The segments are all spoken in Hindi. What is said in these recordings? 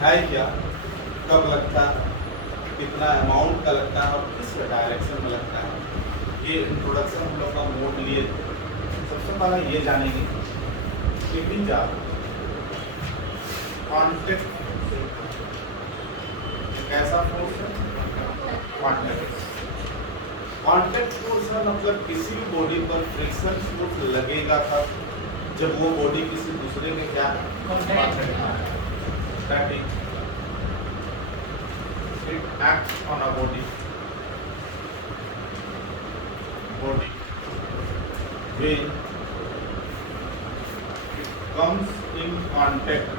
है क्या, कब लगता है, कितना अमाउंट का लगता है और किस डायरेक्शन में लगता है, ये इंट्रोडक्शन हम लोग का मोड लिए थे। सबसे पहले ये जानेंगे कि जब कॉन्टेक्ट कैसा फोर्स है, कॉन्टेक्ट फोर्स है मतलब किसी भी बॉडी पर फ्रिक्शन फोर्स लगेगा था जब वो बॉडी किसी दूसरे के क्या static it acts on a body when it comes in contact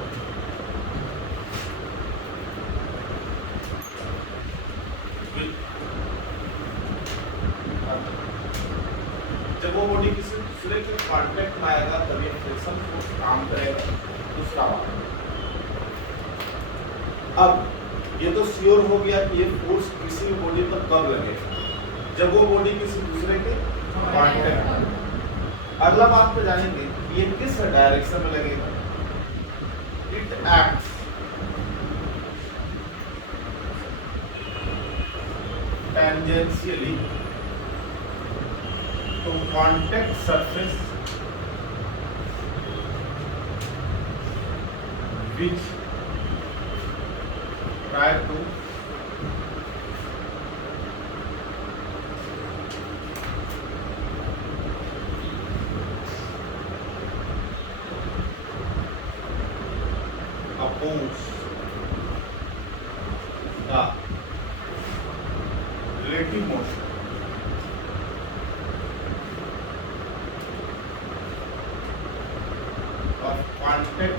with जब वो बॉडी किसी दूसरे के कांटेक्ट में आएगा तभी फ्रिक्शन फोर्स काम करेगा। दूसरा बात, अब ये तो श्योर हो गया कि ये फोर्स किसी भी बॉडी पर कब लगेगा, जब वो बॉडी किसी दूसरे के कांटेक्ट में। अगला बात पे जानेंगे कि ये किस डायरेक्शन में लगेगा। It acts tangentially to contact surface which try to oppose the relative motion of contact।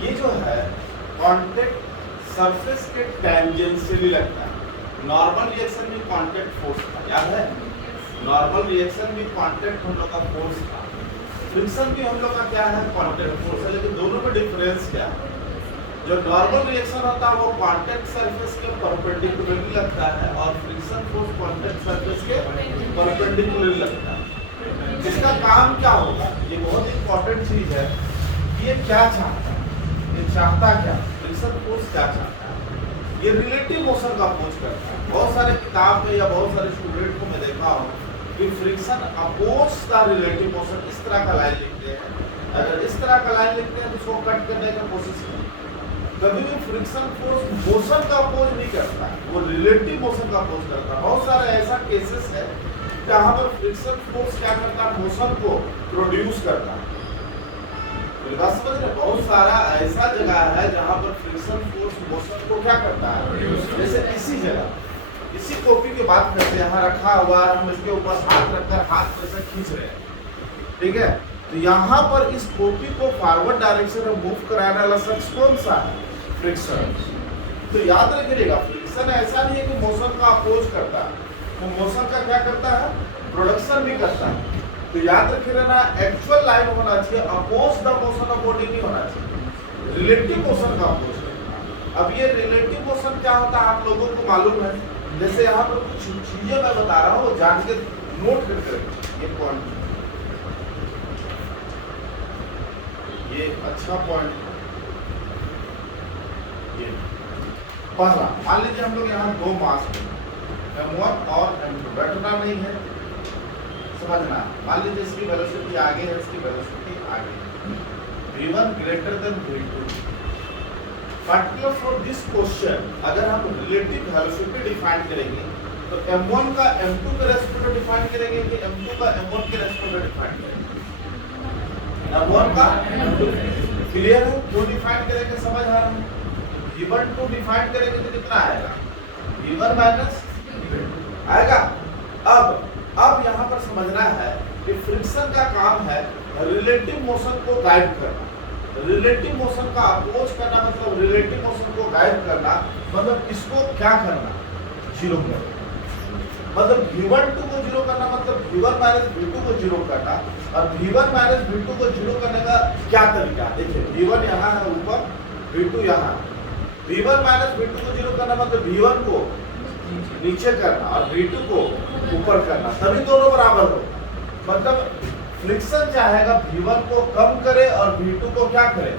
ये जो है कांटेक्ट सरफेस के टेंजेंशियली लगता है। नॉर्मल रिएक्शन में कांटेक्ट फोर्स था, याद है, नॉर्मल रिएक्शन में कांटेक्ट हम लोग का फोर्स था, फ्रिक्शन भी हम लोग का क्या है, कांटेक्ट फोर्स है। लेकिन दोनों में डिफरेंस क्या है, जो नॉर्मल रिएक्शन होता है वो कांटेक्ट सरफेस के परपेंडिकुलरली लगता है और फ्रिक्शन फोर्स कांटेक्ट सरफेस के परपेंडिकुलरली लगता है। इसका काम क्या होगा, ये बहुत इंपॉर्टेंट चीज है कि ये क्या चाहता है, ये चाहता क्या, फ्रिक्शन फोर्स क्या चाहता है, ये रिलेटिव मोशन का अपोज करता है। बहुत सारे किताब में या बहुत सारे स्टूडेंट को मैं देखा हूँ कि friction oppose the relative motion, इस तरह का लाइन लिखते हैं। अगर इस तरह का लाइन लिखते हैं तो उसको कट करने का कोशिश करें। कभी भी फ्रिक्शन फोर्स मोशन का अपोज नहीं करता, वो रिलेटिव मोशन का अपोज करता है। बहुत सारे ऐसा केसेस है जहाँ पर फ्रिक्शन फोर्स क्या करता है, मोशन को प्रोड्यूस करता है। समझ रहे, बहुत सारा ऐसा जगह है जहाँ पर फ्रिक्शन फोर्स मोशन को क्या करता है, जैसे इसी जगह, इसी कॉपी की बात करते हैं, यहाँ रखा हुआ है, हम इसके ऊपर हाथ रखकर हाथ पर से खींच रहे हैं, ठीक है। तो यहाँ पर इस कॉपी को फॉरवर्ड डायरेक्शन में मूव कराने वाला शख्स कौन सा है, फ्रिक्शन। तो याद रखिएगा, फ्रिक्शन ऐसा नहीं है कि मोशन का अपोज करता है, वो मोशन का क्या करता है, प्रोडक्शन भी करता है। तो याद रखिए ना, एक्चुअल लाइन होना चाहिए, oppose the motion of body नहीं होना चाहिए, रिलेटिव मोशन का अपोज करना। अब ये रिलेटिव मोशन क्या होता है आप लोगों को मालूम है, जैसे यहाँ पर कुछ चीजें मैं बता रहा हूँ, जान के नोट करके ये पॉइंट, ये अच्छा पॉइंट। ये पहला, मान लीजिए हम लोग यहाँ दो मास M1 और M2, बैठना नहीं है, समझना। मान लीजिए इसकी वेलोसिटी आगे है, इसकी वेलोसिटी आगे है, V1 greater than V2। Particular for this question अगर हम रिलेटिव वेलोसिटी डिफाइन करेंगे तो M1 का M2 के रेस्पेक्ट में डिफाइन करेंगे कि M2 का M1 के रेस्पेक्ट में डिफाइन करेंगे, M1 का M2। क्लियर है, जो डिफाइन करेंगे समझ आ रहा है। V1 को डिफाइन करेंगे तो कितना आएगा, V1 माइनस आएगा। अब यहाँ पर समझना है कि फ्रिक्शन का काम है रिलेटिव मोशन को गाइड करना, रिलेटिव मोशन का अपोज करना, मतलब रिलेटिव मोशन को गाइड करना, मतलब इसको क्या करना, जीरो करना। मतलब V1 को जीरो करना, मतलब V1 माइनस V2 को जीरो करना। और V1 माइनस V2 को जीरो करने का क्या तरीका, देखिए V1 यहाँ है ऊपर, V2 यहाँ। V1 माइनस V2 को जीरो करना मतलब V1 को नीचे करना और V2 को ऊपर करना, तभी दोनों बराबर हो। मतलब फ्रिक्शन चाहेगा V1 को कम करे और V2 को क्या करे।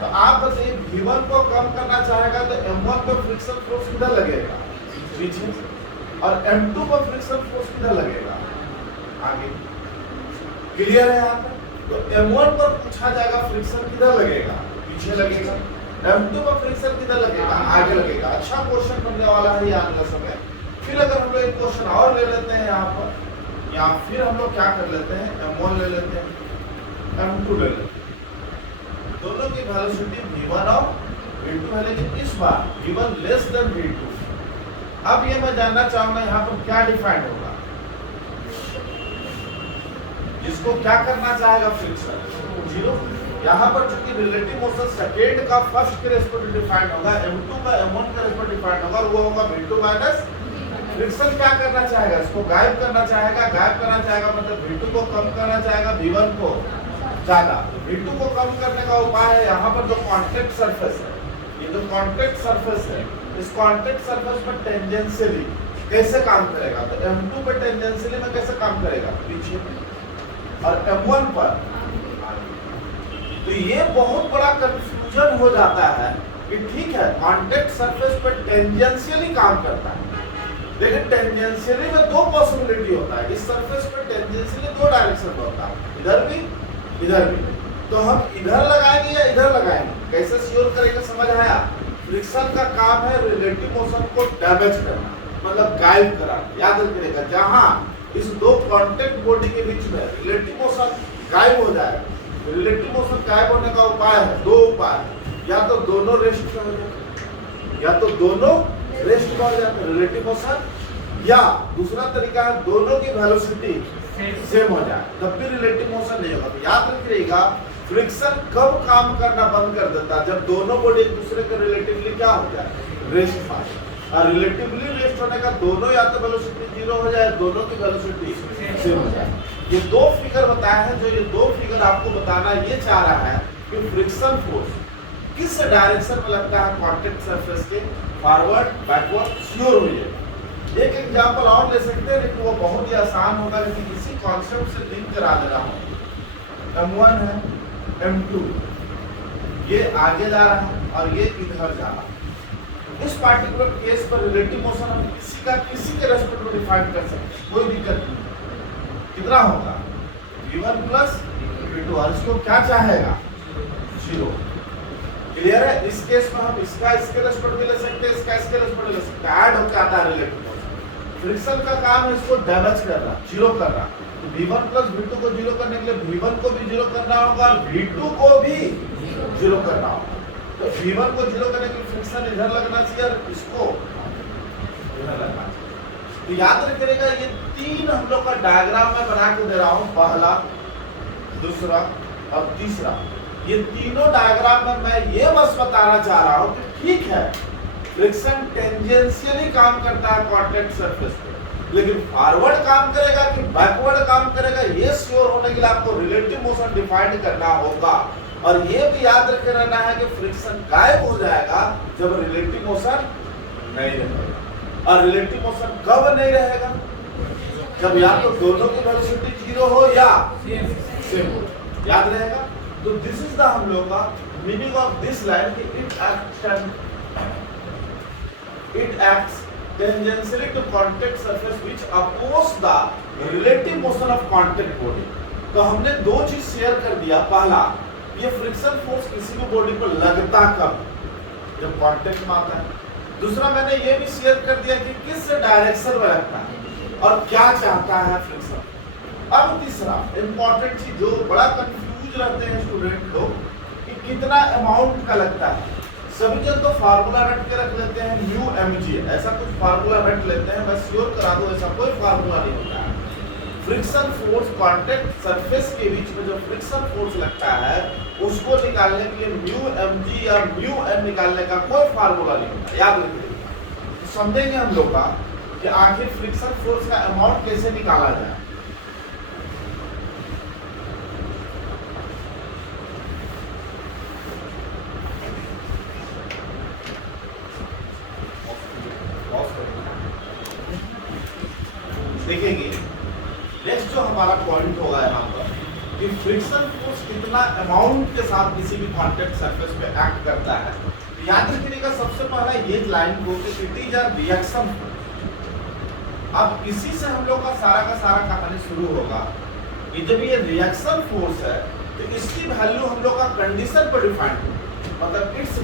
तो आप बताइए V1 को कम करना चाहेगा तो M1 पर फ्रिक्शन फोर्स किधर लगेगा, पीछे, और M2 पर फ्रिक्शन फोर्स किधर लगेगा, आगे। क्लियर है यहाँ पर? तो M1 पर पूछा जाएगा फ्रिक्शन किधर लगेगा, पीछे लगेगा। M2 पर फ्रिक्शन किधर लगेगा, आगे लगेगा। अच्छा क्वेश्चन बनने वाला है याद रख समय। फिर अगर हम लोग एक क्वेश्चन और ले लेते हैं यहाँ पर, या फिर हम लोग क्या कर लेते हैं, M1 ले लेते हैं, M2 ले लेते हैं, दोनों की वेलोसिटी V1 और V2 है, लेकिन इस बार V1 लेस देन V2। अब ये मैं जानना चाहूंगा यहाँ पर क्या डिफाइंड होगा, जिसको क्या करना चाहेगा फ्रिक्शन, जीरो। यहाँ पर चूंकि रिलेटिव मोशन सेकेंड का फर्स्ट के रेस्पेक्ट डिफाइंड होगा, M2 का M1 का रेस्पेक्ट डिफाइंड होगा, वो होगा V2 माइनस फ्रिक्शन क्या करना चाहेगा, इसको गायब करना चाहेगा। गायब करना चाहेगा मतलब V2 को कम करना चाहेगा, V1 को ज्यादा। V2 को कम करने का उपाय है यहाँ पर जो कॉन्टैक्ट सरफेस है, ये जो कॉन्टैक्ट सरफेस है, इस कॉन्टैक्ट सरफेस पर टेंजेंशियली कैसे काम करेगा, तो M2 पे टेंजेंशियली में कैसे काम करेगा, पीछे, और M1 पर। तो ये बहुत बड़ा कंफ्यूजन हो जाता है कि ठीक है कॉन्टैक्ट सरफेस पर टेंजेंशियली काम करता है, लेकिन टेंजेंशियली में दो पॉसिबिलिटी होता है। इस सरफेस पे टेंजेंशियली दो डायरेक्शन होता है, इधर भी इधर भी। तो हम इधर लगाएंगे या इधर लगाएंगे, कैसे श्योर करेंगे, समझ आया? फ्रिक्शन का काम है रिलेटिव मोशन को डैमेज करना, मतलब गायब कराना। याद रखिएगा जहां इस दो कॉन्टैक्ट बॉडी के बीच में रिलेटिव मोशन गायब हो जाए, रिलेटिव मोशन गायब होने का उपाय है, दो उपाय है, या तो दोनों रेस्ट हो जाए, या तो दोनों रेस्ट हो जाए रिलेटिव मोशन, या दूसरा तरीका है दोनों की वेलोसिटी सेम हो जाए, तब भी रिलेटिव मोशन नहीं होगा। तो याद रखिएगा फ्रिक्शन कब काम करना बंद कर देता है, जब दोनों बॉडी एक दूसरे के रिलेटिवली क्या हो जाए, रेस्ट पाए। और रिलेटिवली रेस्ट होने का दोनों या तो वेलोसिटी जीरो हो जाए, दोनों की वेलोसिटी सेम हो जाए। ये दो फिगर बताया है, जो ये दो फिगर आपको बताना ये चाह रहा है कि फ्रिक्शन फोर्स किस डायरेक्शन में लगता है कॉन्टैक्ट सरफेस के, फॉरवर्ड, बैकवर्ड, श्योर हुई। एक एग्जांपल और ले सकते हैं, लेकिन वो बहुत ही आसान होगा, लेकिन इसी कॉन्सेप्ट से लिंक करा दे रहा हूँ। M1 है, M2 ये आगे जा रहा है और ये इधर जा रहा है। इस पार्टिकुलर केस पर रिलेटिव मोशन हम किसी के रेस्पेक्ट में डिफाइन कर सकते हैं, कोई दिक्कत नहीं। कितना होगा, V1 प्लस V2, और इसको क्या चाहेगा, जीरो। क्लियर है? इस केस में हम इसका इसके रेस्पेक्ट में ले सकते हैं, इसका इसके रेस्पेक्ट में ले सकते हैं, ऐड होकर आता है रिलेटिव मोशन। फ्रिक्शन का काम है इसको डैमेज करना, जीरो करना। तो V1 प्लस V2 को जीरो करने के लिए V1 को भी जीरो करना होगा और V2 को भी जीरो करना होगा। तो V1 को जीरो करने के लिए फ्रिक्शन इधर लगना चाहिए और इसको इधर लगना चाहिए। तो याद रखिएगा ये तीन हम लोग का डायग्राम मैं बना के दे रहा हूँ, पहला, दूसरा और तीसरा। ये तीनों डायग्राम में मैं ये बस बताना चाह रहा हूँ कि ठीक है फ्रिक्शन टेंजेंशियली काम करता है कॉन्टैक्ट सरफेस पे, लेकिन फॉरवर्ड काम करेगा कि बैकवर्ड काम करेगा, ये श्योर होने के लिए आपको रिलेटिव मोशन डिफाइन करना होगा। और ये भी याद रखे रहना है कि फ्रिक्शन गायब हो जाएगा जब रिलेटिव मोशन नहीं रहेगा। और रिलेटिव मोशन कब नहीं रहेगा, जब या तो दोनों की वेलोसिटी जीरो हो या सेम हो। याद रहेगा? तो दिस इज द हम लोग का मीनिंग ऑफ दिस लाइन कि it acts tangentially to contact surface which oppose the relative motion of contact body। तो हमने दो चीज शेयर कर दिया, पहला ये फ्रिक्शन फोर्स किसी भी बॉडी पर लगता कब, जब कांटेक्ट में आता है। दूसरा मैंने ये भी शेयर कर दिया कि किस डायरेक्शन में लगता है और क्या चाहता है फ्रिक्शन। अब तीसरा इंपॉर्टेंट चीज जो बड़ा कंफ्यूज रहते हैं स्टूडेंट लोग कि कितना अमाउंट का लगता है। सभी जन तो फार्मूला रट के रख लेते हैं म्यू mg, ऐसा कुछ फार्मूला रट लेते हैं, मैं श्योर करा दूं ऐसा कोई फार्मूला नहीं होता है। फ्रिक्शन फोर्स कांटेक्ट सरफेस के बीच में जो फ्रिक्शन फोर्स लगता है उसको निकालने के लिए म्यू mg या म्यू n निकालने का कोई फार्मूला नहीं होता, याद रखिए। तो समझेंगे हम लोग का कि आखिर फ्रिक्शन फोर्स का अमाउंट कैसे निकाला जाए। देखेंगे नेक्स्ट जो हमारा पॉइंट होगा यहाँ पर फ्रिक्शन फोर्स कितना अमाउंट के साथ किसी भी कॉन्टैक्ट सरफेस पे एक्ट करता है। तो याद रखिएगा सबसे पहला ये लाइन को कि it is a reaction force. अब इसी से हम लोग का सारा कहानी शुरू होगा कि जब ये रिएक्शन फोर्स है तो इसकी वैल्यू हम लोग का कंडीशन पर डिफाइन होगी, मतलब it's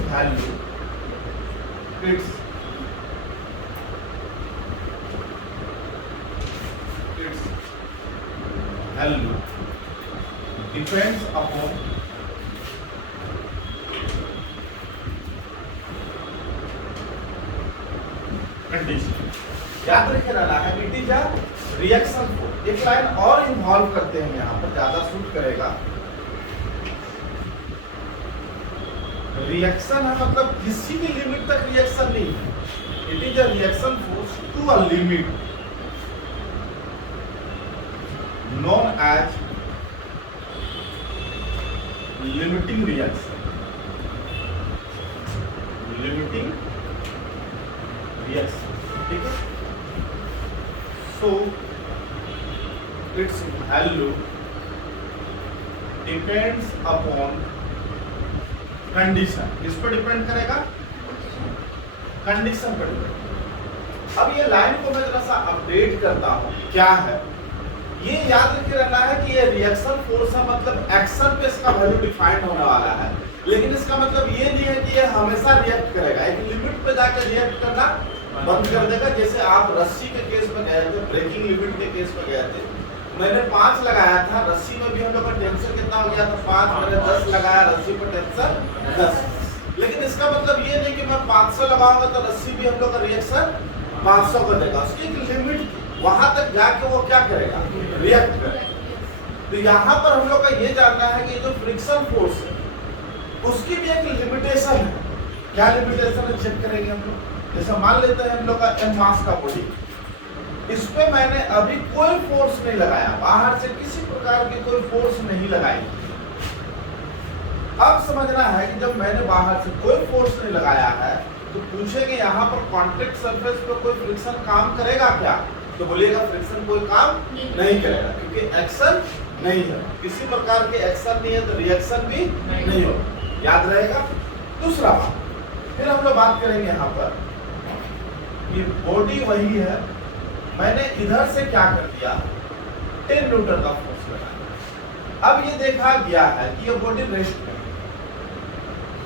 value depends upon condition. याद रखे रहना है it is a reaction force. एक लाइन और इन्वॉल्व करते हैं यहाँ पर, ज्यादा सूट करेगा। रिएक्शन है मतलब किसी भी लिमिट तक रिएक्शन नहीं है। It is a reaction force to a limit known as limiting reaction। ठीक है। So its value depends upon condition। किस पर डिपेंड करेगा? कंडीशन पर डिपेंड। अब ये लाइन को मैं जरा सा अपडेट करता हूँ, क्या है ये याद रखे रहना है कि ये रिएक्शन फोर्स है, मतलब एक्शन पे इसका वैल्यू डिफाइंड होने वाला है। लेकिन इसका मतलब ये नहीं है कि ये हमेशा रिएक्ट करेगा, एक लिमिट पे जाकर रिएक्ट करना बंद कर देगा। जैसे आप रस्सी के केस में गए थे, ब्रेकिंग लिमिट के केस में गए थे, मैंने 5 लगाया था, रस्सी में भी हम लोग का टेंशन कितना हो गया था 5, मैंने 10 लगाया, रस्सी पर टेंशन 10। लेकिन इसका मतलब ये नहीं कि मैं 500 लगाऊंगा तो रस्सी भी हम लोग का रिएक्शन 500 कर देगा। उसकी एक लिमिट थी, वहां तक जाके वो क्या करेगा? रिएक्ट करेगा। तो यहाँ पर हम लोग का ये जानना है कि जो फ्रिक्शन फोर्स है उसकी भी एक लिमिटेशन है। क्या लिमिटेशन है चेक करेंगे हम लोग। जैसे मान लेते हैं हम लोग का m मास का बॉडी, इस पे मैंने अभी कोई फोर्स नहीं लगाया, बाहर से किसी प्रकार की कोई फोर्स नहीं लगाई। अब समझना है कि जब मैंने बाहर से कोई फोर्स नहीं लगाया है तो पूछेंगे यहाँ पर कॉन्टैक्ट सरफेस पे कोई फ्रिक्शन काम करेगा क्या? तो बोलिएगा फ्रिक्शन कोई काम नहीं करेगा, क्योंकि एक्शन नहीं है, किसी प्रकार के एक्शन नहीं है तो रिएक्शन भी नहीं हो। याद रहेगा। दूसरा बात, फिर हम लोग बात करेंगे यहाँ पर कि बॉडी वही है, मैंने इधर से क्या कर दिया 10 न्यूटन का फोर्स लगाया। अब ये देखा गया है कि ये बॉडी रेस्ट में,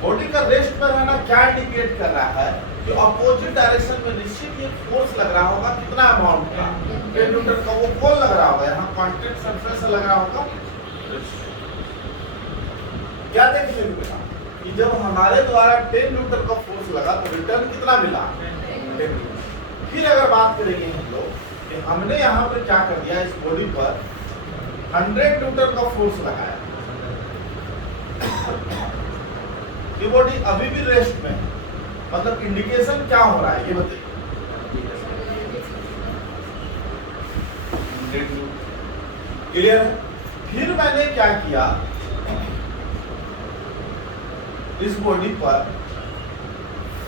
बॉडी का रेस्ट में रहना क्या इंडिकेट कर रहा है कि अपोजिट डायरेक्शन में निश्चित ये फोर्स लग रहा होगा। कितना अमाउंट का? 10 न्यूटन का। वो कौन लग रहा होगा? यहाँ कॉन्टैक्ट सरफेस से लग रहा होगा। क्या देखने को मिला कि जब हमारे द्वारा 10 न्यूटन का फोर्स लगा तो रिटर्न कितना मिला? 10 न्यूटन। फिर अगर बात करेंगे हम लोग कि हमने यहाँ पर क्या कर दिया, इस बॉडी पर 100 न्यूटन का फोर्स लगाया, ये बॉडी अभी भी रेस्ट में, मतलब इंडिकेशन क्या हो रहा है ये बताइए। क्लियर है। फिर मैंने क्या किया, इस बॉडी पर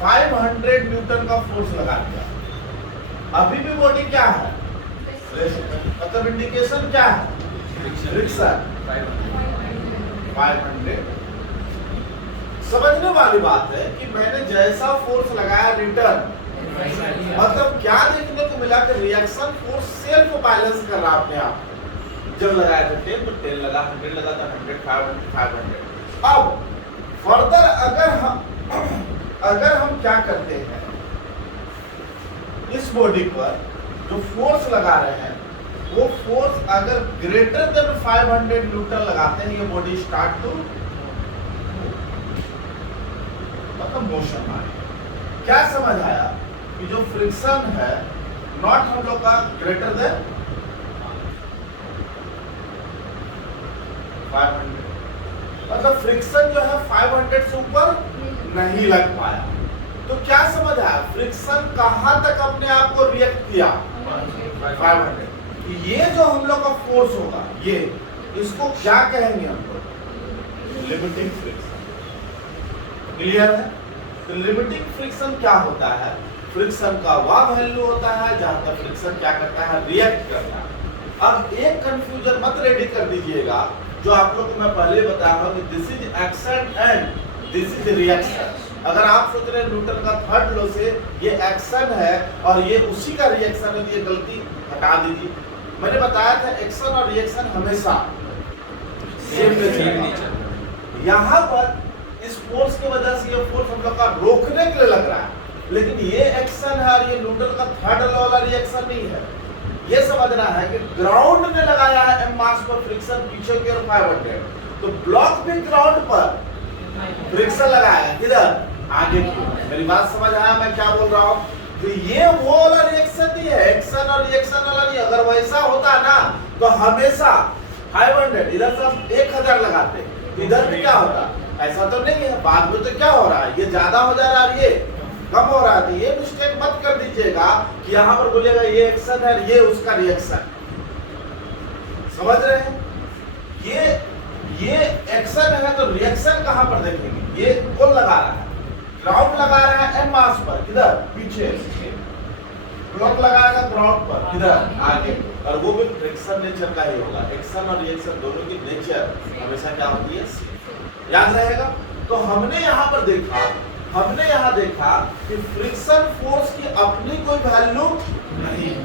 500 न्यूटन का फोर्स लगा दिया, अभी भी बॉडी क्या है? मतलब इंडिकेशन क्या है? फ्रिक्शन 500। समझने वाली बात है कि मैंने जैसा फोर्स लगाया रिटर्न, मतलब क्या देखने को मिला कि रिएक्शन फोर्स सेल्फ बैलेंस कर रहा अपने आप। जब लगाया था 10 तो 10 लगा, 100 लगा तो 100, 500। अब फर्दर अगर हम क्या करते हैं, इस बॉडी पर जो फोर्स लगा रहे हैं वो फोर्स अगर ग्रेटर देन 500 न्यूटन लगाते हैं, ये बॉडी स्टार्ट टू मतलब मोशन आएगा। क्या समझ आया कि जो फ्रिक्शन है नॉट हम लोग का ग्रेटर देन 500, मतलब फ्रिक्शन जो है 500 से ऊपर नहीं लग पाया। तो क्या समझ आया, फ्रिक्शन कहां तक अपने आप को रिएक्ट किया? 500। ये जो हम लोग का फोर्स होगा, ये इसको क्या कहेंगे हम लोग? Limiting friction. क्लियर है। तो लिमिटिंग फ्रिक्शन क्या होता है? फ्रिक्शन का वह वैल्यू होता है जहां तक फ्रिक्शन क्या करता है? रिएक्ट करता है। अब एक कंफ्यूजन मत रेडी कर दीजिएगा, जो आप लोग को मैं पहले ही बताया हूं कि this is action and this is reaction. अगर आप सोच रहे हैं न्यूटन का थर्ड लॉ से ये एक्शन है और ये उसी का रिएक्शन है, ये गलती हटा दीजिए। मैंने बताया था एक्शन और रिएक्शन हमेशा सेम नेचर। यहाँ पर इस फोर्स की वजह से ये फोर्स हम लोग का रोकने के लिए लग रहा है, लेकिन ये एक्शन है और ये न्यूटन का थर्ड लॉ वाला रिएक्शन नहीं है। ये समझना है कि ग्राउंड ने लगाया है m मास पर फ्रिक्शन पीछे की ओर 500, तो ब्लॉक भी ग्राउंड पर फ्रिक्शन लगाया है किधर आगे की। मेरी बात समझ आया मैं क्या बोल रहा हूँ? तो ये वो वाला रिएक्शन नहीं है, एक्शन और रिएक्शन वाला नहीं। अगर वैसा होता ना तो हमेशा 500 इधर से हम 1000 लगाते, इधर भी क्या होता? ऐसा तो नहीं है। बाद में तो क्या हो रहा है, ये ज्यादा हो जा रहा है, ये कम हो रहा है। ये मिस्टेक मत कर दीजिएगा कि यहाँ पर बोलेगा ये एक्शन है ये उसका रिएक्शन। समझ रहे हैं? ये एक्शन है तो रिएक्शन कहाँ पर देखेंगे? ये कौन लगा रहा है? ग्राउंड लगा रहा है m मास पर, किधर पीछे। ब्लॉक लगाएगा ग्राउंड पर, किधर आगे। और वो भी फ्रिक्शन नेचर का ही होगा। एक्शन और रिएक्शन दोनों की नेचर हमेशा क्या होती है? याद रहेगा। तो हमने यहाँ पर देखा कि फ्रिक्शन फोर्स की अपनी कोई वैल्यू नहीं है,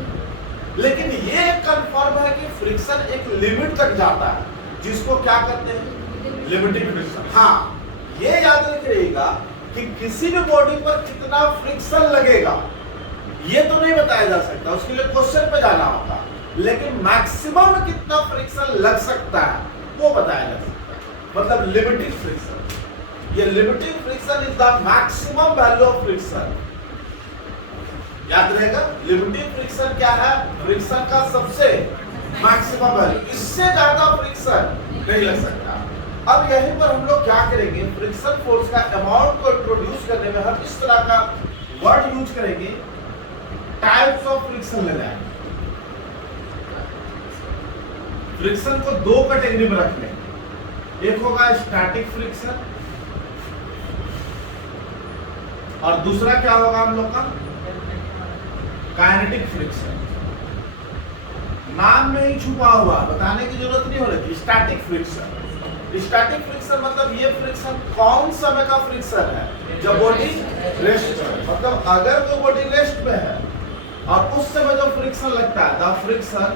लेकिन ये कंफर्म है कि फ्रिक्शन एक लिमिट तक जाता है, जिसको क्या कहते हैं? Limiting friction. हाँ, ये याद रखिएगा कि किसी भी बॉडी पर कितना फ्रिक्शन लगेगा ये तो नहीं बताया जा सकता, उसके लिए क्वेश्चन पे जाना होगा, लेकिन मैक्सिमम कितना फ्रिक्शन लग सकता है वो बताया जा सकता है। मतलब लिमिटिंग फ्रिक्शन। ये limiting friction is the maximum value of friction. याद रहेगा, लिमिटिंग फ्रिक्शन क्या है? फ्रिक्शन का सबसे मैक्सिमम वैल्यू, इससे ज्यादा फ्रिक्शन नहीं लग सकता। अब यहीं पर हम लोग क्या करेंगे? फ्रिक्शन फोर्स का अमाउंट को इंट्रोड्यूस करने में हम इस तरह का वर्ड यूज करेंगे, टाइप्स ऑफ फ्रिक्शन लेना है। फ्रिक्शन को दो कैटेगरी में रख लेंगे, एक होगा स्टैटिक फ्रिक्शन और दूसरा क्या होगा हम लोग का? Kinetic friction. नाम में ही छुपा हुआ, बताने की जरूरत नहीं हो रही। Static friction. स्टैटिक फ्रिक्शन मतलब ये फ्रिक्शन कौन समय का फ्रिक्शन है? जब बॉडी रेस्ट में, मतलब अगर वो बॉडी रेस्ट में है और उस समय जो फ्रिक्शन लगता है, the friction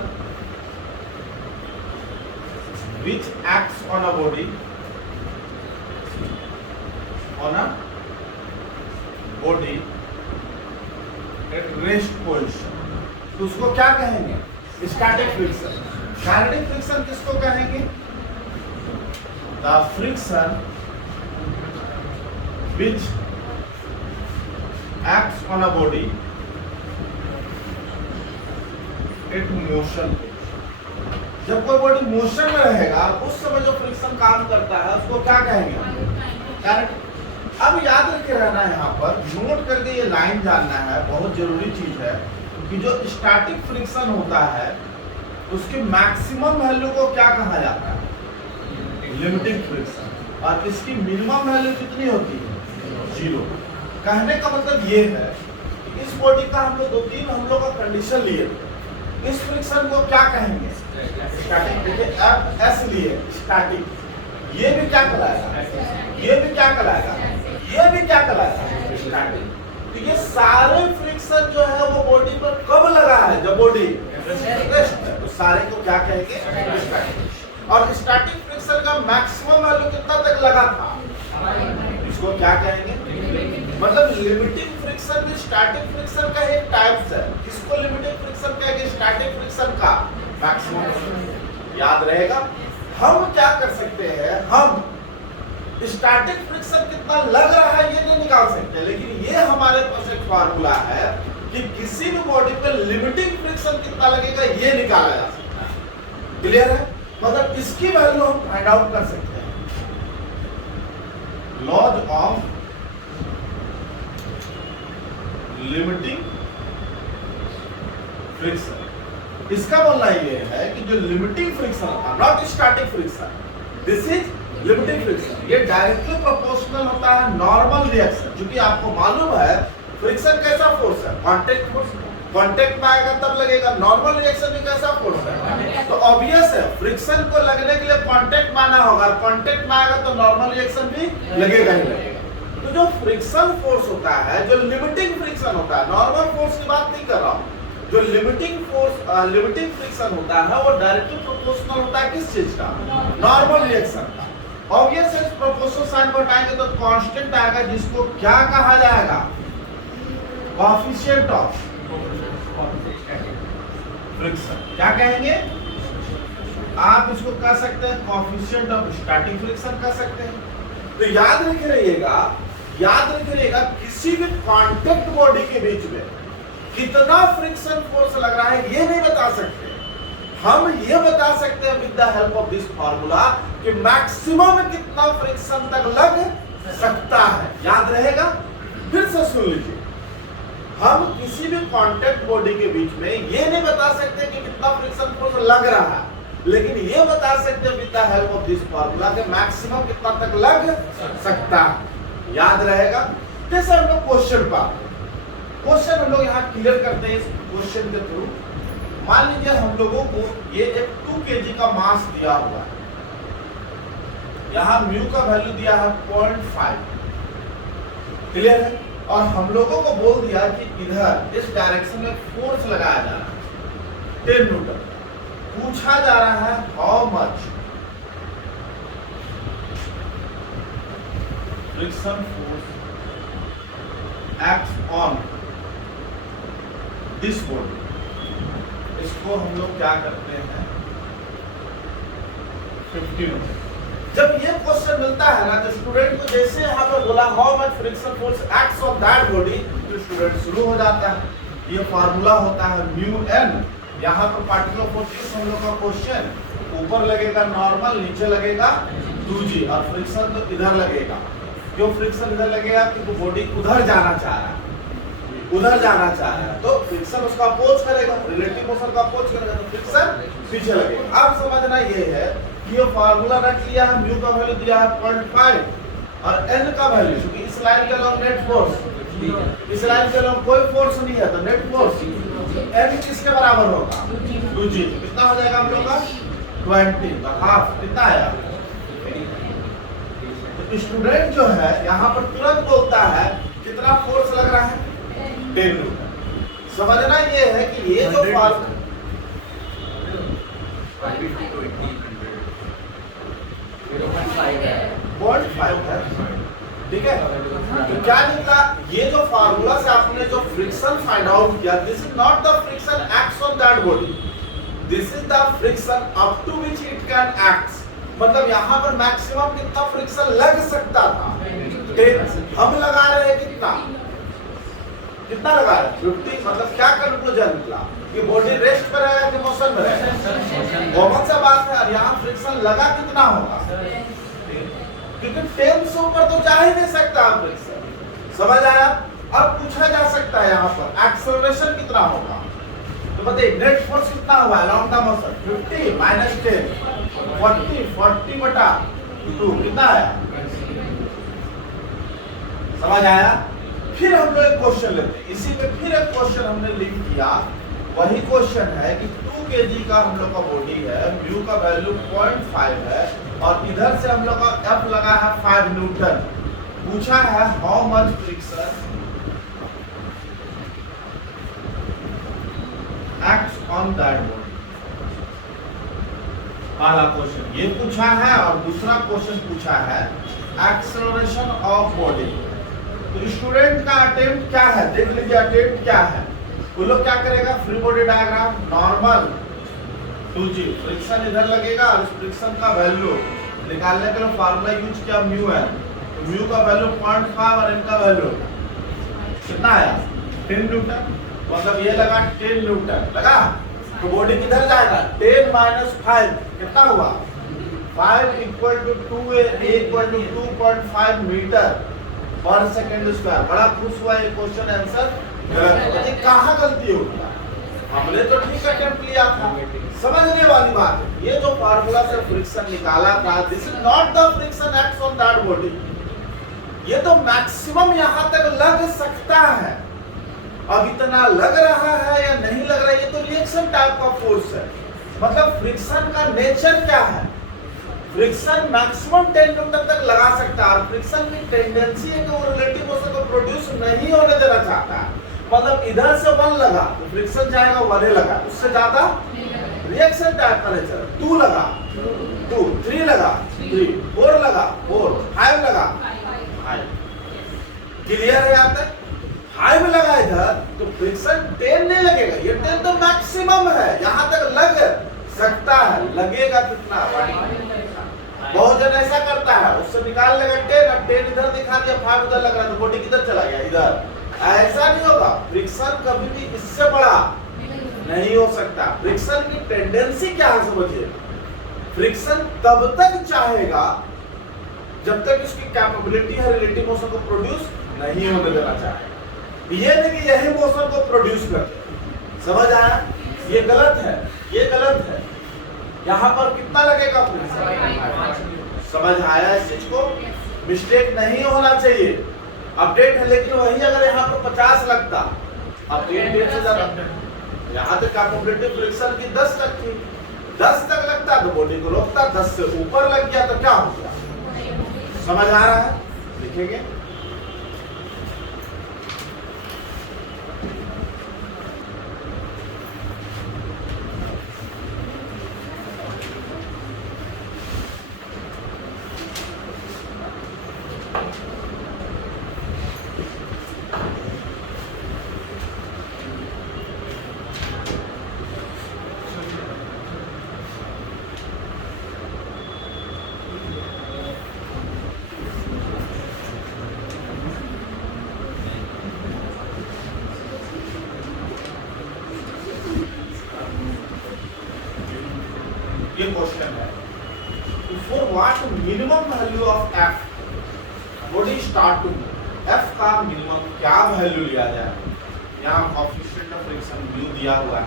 which acts on a body at rest position, तो उसको क्या कहेंगे? Static friction. काइनेटिक फ्रिक्शन किसको कहेंगे? The friction which acts on a body at motion। जब कोई बॉडी मोशन में रहेगा उस समय जो फ्रिक्शन काम करता है उसको क्या कहेंगे? काइनेटिक। अब याद रखे रहना है, यहाँ पर नोट करके ये लाइन जानना है, बहुत जरूरी चीज है कि जो स्टैटिक फ्रिक्शन होता है उसके मैक्सिमम वैल्यू को क्या कहा जाता है? Limiting friction. और इसकी मिनिमम वैल्यू कितनी होती है? 0। कहने का मतलब ये है कि इस बॉडी का हम लोग 2-3 हम लोग का कंडीशन लिए, इस फ्रिक्शन को क्या कहेंगे? स्टैटिक। देखिए अब एस लिए स्टैटिक, ये भी क्या कहलाएगा? ये भी क्या कहलाएगा? ये भी क्या कहलाएगा? स्टैटिक। तो ये सारे फ्रिक्शन जो है वो बॉडी पर कब लगा है? जब बॉडी रेस्ट है, तो सारे को क्या कहेंगे? स्टैटिक। और स्टैटिक फ्रिक्शन का मैक्सिमम वैल्यू कितना तक लगा था? इसको क्या कहेंगे? मतलब लिमिटिंग फ्रिक्शन भी स्टैटिक फ्रिक्शन का एक टाइप्स है। किसको लिमिटिंग फ्रिक्शन कहेंगे? स्टैटिक फ्रिक्शन का मैक्सिमम। याद रहेगा। हम क्या कर सकते हैं? हम स्टैटिक फ्रिक्शन कितना लग रहा है ये नहीं निकाल सकते, लेकिन ये हमारे पास एक फार्मूला है कि किसी भी बॉडी पे लिमिटिंग फ्रिक्शन कितना लगेगा ये निकाला जा सकता है। क्लियर है? मतलब इसकी वैल्यू हम फाइंड आउट कर सकते हैं। Laws of limiting friction. इसका बोलना ये है कि जो लिमिटिंग फ्रिक्शन होता है, not static friction, this is limiting friction, ये डायरेक्टली प्रोपोर्शनल होता है नॉर्मल रिएक्शन। क्योंकि आपको मालूम है फ्रिक्शन कैसा फोर्स है? Contact force. कांटेक्ट में आएगा तब लगेगा। नॉर्मल रिएक्शन में कैसा फोर्स है, तो ऑब्वियस है फ्रिक्शन को लगने के लिए कांटेक्ट माना होगा, कांटेक्ट में आएगा तो नॉर्मल रिएक्शन भी लगेगा ही लगेगा। तो जो फ्रिक्शन फोर्स होता है, जो लिमिटिंग फ्रिक्शन होता है, नॉर्मल फोर्स की बात नहीं कर रहा हूं, जो लिमिटिंग फोर्स लिमिटिंग फ्रिक्शन होता है वो डायरेक्टली प्रोपोर्शनल होता है किस चीज का, नॉर्मल रिएक्शन का। ऑब्वियस है प्रोपोर्शनल साइन को हटाएंगे तो कांस्टेंट आएगा जिसको क्या कहा जाएगा, कोएफिशिएंट ऑफ फ्रिक्शन। क्या कहेंगे आप इसको कह सकते हैं कोएफिशिएंट ऑफ स्टैटिक फ्रिक्शन कह सकते हैं। तो याद रखिएगा किसी भी कांटेक्ट बॉडी के बीच में कितना फ्रिक्शन फोर्स लग रहा है ये नहीं बता सकते, हम ये बता सकते हैं with the help of this formula कि मैक्सिमम कितना फ्रिक्शन तक लग सकता है। याद रहेगा, फिर से सुन लीजिए, हम किसी भी कांटेक्ट बॉडी के बीच में ये नहीं बता सकते कि कितना फ्रिक्शन फोर्स लग रहा है, लेकिन ये बता सकते हैं with the help of this formula कि मैक्सिमम कितना तक लग सकता है। याद रहेगा। जैसे हम लोग क्वेश्चन हम लोग यहाँ क्लियर करते हैं इस क्वेश्चन के थ्रू। मान लीजिए हम लोगों को ये एक 2 kg का मास दिया हुआ है, यहाँ म्यू का वैल्यू दिया है 0.5, क्लियर है, और हम लोगों को बोल दिया कि इधर इस डायरेक्शन में फोर्स लगाया जा रहा है 10 न्यूटन। पूछा जा रहा है how much friction force act on this body. इसको हम लोग क्या करते हैं 15। जब ये क्वेश्चन मिलता है ना तो स्टूडेंट को जैसे यहाँ पर बोला how much friction force acts on that body, तो स्टूडेंट शुरू हो जाता है। ये फार्मूला होता है म्यू एन। यहाँ पर पार्टिकुलर फोर्स हम लोग का क्वेश्चन, ऊपर लगेगा नॉर्मल, नीचे लगेगा 2g, और फ्रिक्शन तो इधर लगेगा। क्यों फ्रिक्शन इधर लगेगा, क्योंकि बॉडी उधर जाना चाह रहा है, तो फ्रिक्शन उसका अपोज करेगा, रिलेटिव मोशन का अपोज करेगा, तो फ्रिक्शन पीछे लगेगा। अब समझना ये है कि ये फार्मूला रख लिया है, म्यू का वैल्यू दिया है 0.5 और एन का वैल्यू, क्योंकि इस लाइन के अलॉन्ग नेट फोर्स, इस लाइन के अलॉन्ग कोई फोर्स नहीं है, तो नेट फोर्स एन किसके बराबर होगा 2g। कितना हो जाएगा हम लोग का 20 का हाफ, कितना आया। तो स्टूडेंट जो है यहाँ पर तुरंत बोलता है कितना फोर्स लग रहा है 10 न्यूटन। समझना ये है कि ये जो 0.5 है, ठीक है। तो क्या निकला, ये जो फार्मूला से आपने जो फ्रिक्शन फाइंड आउट किया, this is not the friction acts on that body, this is the friction up to which it can act. मतलब यहाँ पर मैक्सिमम कितना फ्रिक्शन लग सकता था 10, हम लगा रहे हैं कितना लगा रहे हैं 50। मतलब क्या कंक्लूजन निकला कि बॉडी रेस्ट पर रहेगा कि मोशन में रहेगा, कॉमन सा बात है। और यहाँ फ्रिक्शन लगा कितना होगा, क्योंकि 10 से ऊपर तो जा ही नहीं सकता फ्रिक्शन, समझ आया। अब पूछा जा सकता है यहाँ पर एक्सेलरेशन कितना होगा, तो बताइए नेट फोर्स कितना हुआ अलोंग द मोशन 50 माइनस 10 40 बटा 2 कितना आया, समझ आया। फिर हम लोग एक क्वेश्चन लेते हैं, इसी में फिर एक क्वेश्चन हमने लिख किया, वही क्वेश्चन है कि 2 kg का हम लोग का बॉडी है, म्यू का वैल्यू 0.5 है, और इधर से हम लोग का एफ लगा है 5 न्यूटन। पूछा है how much friction acts on that body. पहला क्वेश्चन ये पूछा है, और दूसरा क्वेश्चन पूछा है एक्सेलरेशन ऑफ बॉडी। तो स्टूडेंट का अटेम्प्ट क्या है, देख लीजिए अटेम्प्ट क्या है। वो लोग क्या करेगा, free body diagram normal 2g, friction इधर लगेगा, और फ्रिक्शन का वैल्यू निकालने के लिए फार्मूला यूज किया म्यू है, तो म्यू का वैल्यू 0.5 और इनका वैल्यू कितना आया 10 न्यूटन। मतलब ये लगा 10 न्यूटन लगा, तो बॉडी किधर जाएगा 10 माइनस 5 कितना हुआ 5 equal to 2 equal to 2.5 metre per second square. बड़ा खुश हुआ ये क्वेश्चन आंसर गलत है। कहाँ गलती हो गया, हमने तो ठीक अटेम्प्ट लिया था। समझने वाली बात है, ये जो फार्मूला से फ्रिक्शन निकाला था, this is not the friction acts on that body. ये तो मैक्सिमम यहाँ तक लग सकता है, अब इतना लग रहा है या नहीं लग रहा है, ये तो रिएक्शन टाइप का फोर्स है। मतलब फ्रिक्शन का नेचर क्या है? फ्रिक्शन मैक्सिमम 10 न्यूटन तक लगा सकता है और फ्रिक्शन की टेंडेंसी है कि वो रिलेटिव मोशन को प्रोड्यूस नहीं होने देना चाहता है। मतलब इधर से 1 लगा तो फ्रिक्शन जाएगा 1 लगा, उससे ज्यादा रिएक्शन टाइप का नेचर। 2 लगा 2, 3 लगा 3, 4 लगा 4, 5 लगा 5। क्लियर है यहाँ तक? 5 लगा इधर तो फ्रिक्शन 10 नहीं लगेगा, ये 10 तो मैक्सिमम है, यहाँ तक लग सकता है। लगेगा कितना? बहुत जन ऐसा करता है, उससे निकाल लेगा 10 और 10 इधर दिखा दिया, 5 उधर लग रहा तो बॉडी किधर चला गया? इधर। ऐसा नहीं होगा, फ्रिक्शन कभी भी इससे बड़ा नहीं हो सकता। फ्रिक्शन की टेंडेंसी क्या है समझिए, फ्रिक्शन तब तक चाहेगा जब तक इसकी कैपेबिलिटी है रिलेटिव मोशन को प्रोड्यूस नहीं होने देना चाहे। ये नहीं कि यही मोशन को प्रोड्यूस करते। समझ आया? ये गलत है, ये गलत है। यहाँ पर कितना लगेगा फ्रिक्शन? समझ आया इस चीज को? मिस्टेक नहीं होना चाहिए। अपडेट है, लेकिन वही अगर यहाँ पर 50 लगता, अपडेट से ज्यादा यहाँ तक कैपेबिलिटी फ्रिक्शन की 10 तक थी, 10 तक लगता तो बॉडी को रोकता, 10 से ऊपर लग गया तो क्या हो गया? समझ आ रहा है? लिखेंगे ये क्वेश्चन है, for what minimum value of F body start to move. F का मिनिमम क्या वैल्यू लिया जाए? यहाँ कोएफिशिएंट ऑफ फ्रिक्शन म्यू दिया हुआ है,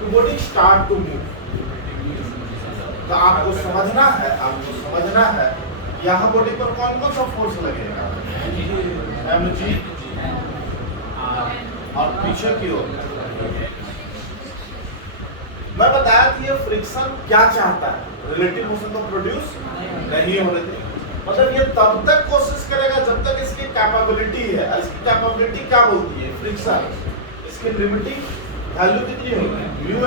तो बॉडी स्टार्ट टू मूव। तो आपको समझना है यहाँ बॉडी पर कौन कौन सा फोर्स लगेगा? mg और पीछे की ओर। मैं बताया कि ये फ्रिक्शन क्या चाहता है? रिलेटिव मोशन को प्रोड्यूस नहीं होने दे। मतलब ये तब तक कोशिश करेगा जब तक इसकी कैपेबिलिटी है। इसकी कैपेबिलिटी क्या बोलती है? फ्रिक्शन। इसकी लिमिटिंग वैल्यू कितनी होगी? म्यू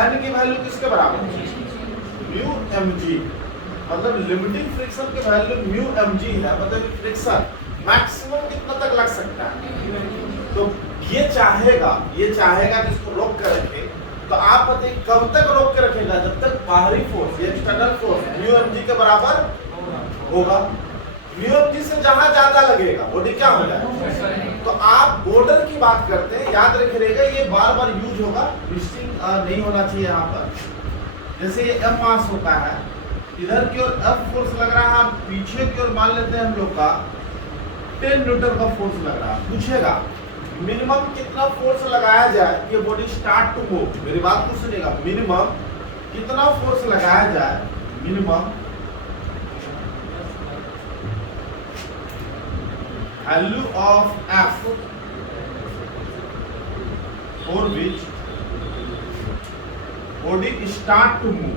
एन की वैल्यू किसके बराबर है? Mu mg। मतलब लिमिटिंग फ्रिक्शन की वैल्यू म्यू mg है। मतलब फ्रिक्शन मैक्सिमम कितना तक लग सकता है? तो ये चाहेगा कि इसको रोक कर रखे। तो आप बताइए कब तक रोक के रखेगा? जब तक बाहरी force, external force mu mg के बराबर होगा। म्यू mg से जहां ज्यादा लगेगा बॉडी क्या हो जाएगा? तो आप बॉर्डर की बात करते हैं, याद रखिएगा ये बार बार यूज होगा, मिस्टिंग नहीं होना चाहिए यहाँ पर। जैसे ये m मास होता है, इधर की ओर F फोर्स लग रहा है, पीछे की ओर मान लेते हैं हम लोग का 10 न्यूटन का फोर्स लग रहा है। पूछेगा मिनिमम कितना फोर्स लगाया जाए कि ये बॉडी स्टार्ट टू मूव। मेरी बात को सुनिएगा, मिनिमम कितना फोर्स लगाया जाए? Minimum value of F for which body start to move.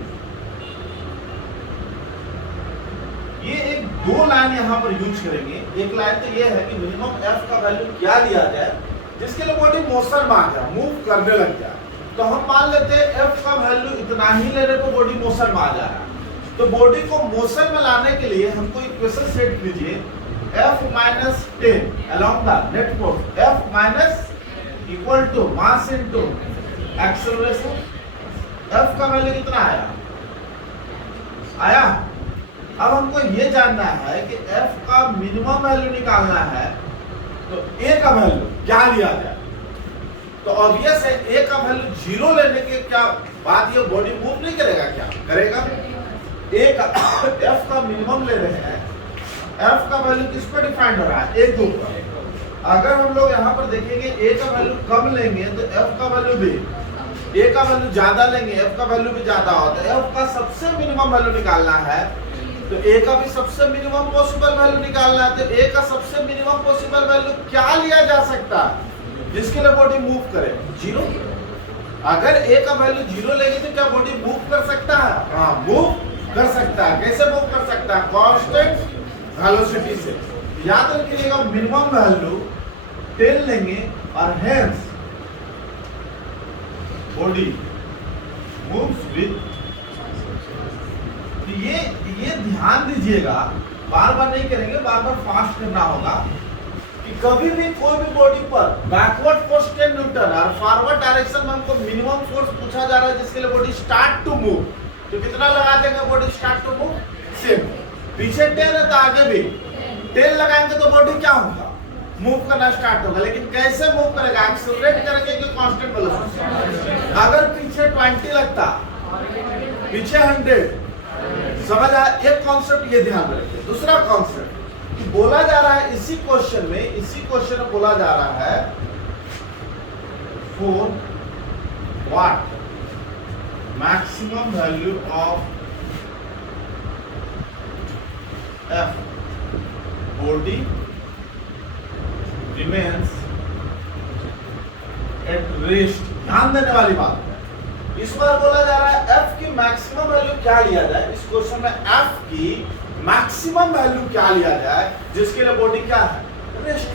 ये एक दो लाइन यहाँ पर यूज करेंगे। एक लाइन तो ये है कि मिनिमम एफ का वैल्यू क्या लिया जाए जिसके लिए बॉडी मोशन में आ जाए, मूव करने लग जाए। तो हम मान लेते हैं एफ का वैल्यू इतना ही लेने पर बॉडी मोशन में आ जा रहा है। तो बॉडी को मोशन में लाने के लिए हमको इक्वेशन सेट कीजिए, F minus 10 along the net force, F minus equal to mass into acceleration। F का वैल्यू कितना आया? अब हमको ये जानना है कि F का मिनिमम वैल्यू निकालना है, तो A का वैल्यू क्या लिया जाए? तो ऑब्वियस है A का वैल्यू 0 लेने के क्या बात, ये बॉडी मूव नहीं करेगा? क्या करेगा? A का F का मिनिमम ले रहे हैं, F का वैल्यू किस पर डिफाइंड हो रहा है? A के ऊपर। अगर हम लोग यहाँ पर देखेंगे A का वैल्यू कम लेंगे तो F का वैल्यू भी, A का वैल्यू ज्यादा लेंगे F का वैल्यू भी ज्यादा होता है। F का सबसे मिनिमम वैल्यू निकालना है तो A का भी सबसे मिनिमम पॉसिबल वैल्यू निकालना है। तो A का सबसे मिनिमम पॉसिबल वैल्यू क्या लिया जा सकता है? जिसके लिए बॉडी मूव करे? जीरो। अगर ए का वैल्यू जीरो लेगी तो क्या बॉडी मूव कर सकता है? हाँ, मूव कर सकता है। कैसे मूव कर सकता है? कांस्टेंट वेलोसिटी से। याद रखिएगा मिनिमम वैल्यू 10 लेंगे और हेंस बॉडी मूव्स विद। ये ध्यान दीजिएगा, बार बार नहीं करेंगे, बार बार फास्ट करना होगा कि कभी भी कोई भी बॉडी पर बैकवर्ड फोर्स 10 न्यूटन और फॉरवर्ड डायरेक्शन में हमको मिनिमम फोर्स पूछा जा रहा है जिसके लिए बॉडी स्टार्ट टू मूव, तो कितना लगा देंगे body start to move? Same. पीछे 10 है तो आगे भी 10 लगाएंगे तो बॉडी क्या होगा? मूव करना स्टार्ट होगा। लेकिन कैसे मूव करेगा? एक्सेलरेट करेंगे कि कांस्टेंट वेलोसिटी? अगर पीछे 20 लगता, पीछे 100, समझ आया? एक कॉन्सेप्ट ये ध्यान रखिए। दूसरा कॉन्सेप्ट कि बोला जा रहा है इसी क्वेश्चन में बोला जा रहा है for what maximum value of F body remains at rest. ध्यान देने वाली बात है, इस बार बोला जा रहा है एफ की मैक्सिमम वैल्यू क्या लिया जाए। इस क्वेश्चन में एफ की मैक्सिमम वैल्यू क्या लिया जाए जिसके लिए बॉडी क्या है? रेस्ट।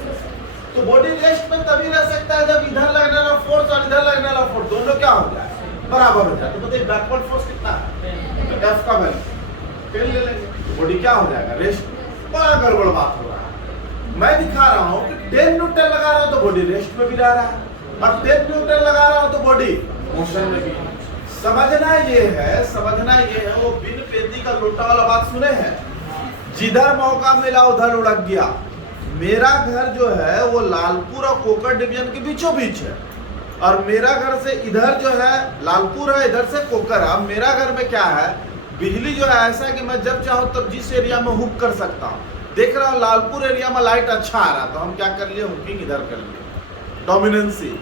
तो बॉडी रेस्ट में तभी रह सकता है जब इधर लगने वाला फोर्स और इधर लगने वाला फोर्स दोनों क्या हो जाए? बराबर हो जाए। तो बताइए बैकवर्ड फोर्स कितना है? तो एफ का वैल्यू 10 ले लेंगे, बॉडी क्या हो जाएगा? रेस्ट। बड़ा गड़बड़ बात हो रहा है। मैं दिखा रहा हूँ कि 10 न्यूटन लगा रहा हूँ तो बॉडी रेस्ट में भी रह रहा है, और 10 न्यूटन लगा रहा हूँ तो बॉडी मोशन में भी। समझना ये है वो बिन पेदी का लोटा वाला बात सुने हैं, जिधर मौका मिला उधर उड़क गया। मेरा घर जो है वो लालपुर और कोकर डिवीजन के बीचों बीच है, और मेरा घर से इधर जो है लालपुर है, इधर से कोकर है। मेरा घर में क्या है, बिजली जो है ऐसा कि मैं जब चाहूँ तब जिस एरिया में हुक कर सकता हूँ। देख रहा हूँ लालपुर एरिया में लाइट अच्छा आ रहा, तो हम क्या कर लिए, हुकिंग इधर कर लिए, डोमिनेंसी।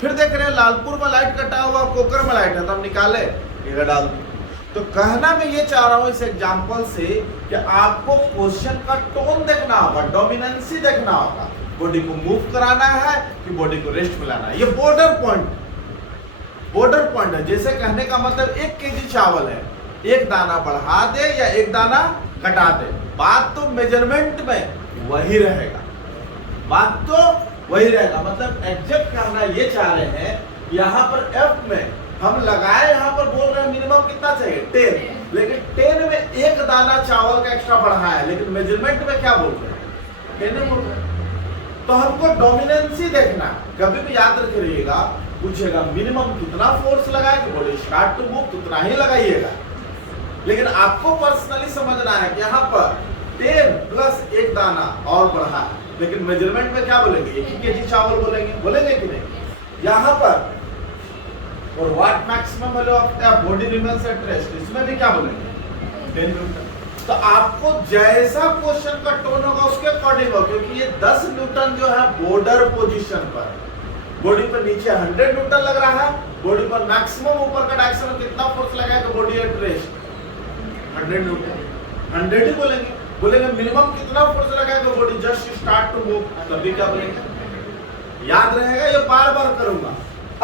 फिर देख रहे हैं लालपुर में लाइट कटा हुआ, कोकर में लाइट है, तो हम निकाले इधर डाल दिए। तो कहना मैं ये चाह रहा हूं इस एग्जांपल से कि आपको क्वेश्चन का टोन देखना होगा, डोमिनेंसी देखना होगा। बॉडी को मूव कराना है कि बॉडी को रेस्ट में लाना है। ये बॉर्डर पॉइंट है। जैसे कहने का मतलब 1 केजी चावल है, एक दाना बढ़ा दे या एक दाना घटा दे, बात तो मेजरमेंट में वही रहेगा, मतलब एग्जैक्ट करना ये चाह रहे हैं। यहाँ पर एफ में हम लगाए, यहाँ पर बोल रहे हैं मिनिमम कितना चाहिए? 10, लेकिन 10 में एक दाना चावल का एक्स्ट्रा बढ़ा है, लेकिन मेजरमेंट में क्या बोल रहे हैं? 10 बोल रहे हैं। तो हमको डोमिनेंसी देखना। कभी भी याद रखिएगा, पूछेगा मिनिमम कितना फोर्स लगाए कि बॉडी स्टार्ट टू मूव, उतना ही लगाइएगा। लेकिन आपको पर्सनली समझना है कि यहाँ पर 10 प्लस एक दाना और बढ़ा है, लेकिन मेजरमेंट में क्या बोलेंगे? 1 केजी चावल बोलेंगे कि नहीं? यहाँ पर और what maximum value of the body remains at rest, इसमें भी क्या बोलेंगे? 10 न्यूटन। तो आपको जैसा क्वेश्चन का टोन होगा उसके अकॉर्डिंग हो, क्योंकि ये 10 न्यूटन जो है बॉर्डर पोजीशन पर, बॉडी पर नीचे 100 न्यूटन लग रहा है, बॉडी पर मैक्सिमम ऊपर का डायरेक्शन में कितना फोर्स लगाएगा बॉडी एट रेस्ट? 100 न्यूटन। 100 ही बोलेंगे मिनिमम कितना फोर्स लगाएगा body just start to move, तभी क्या बोलेंगे? याद रहेगा, ये बार बार करूंगा।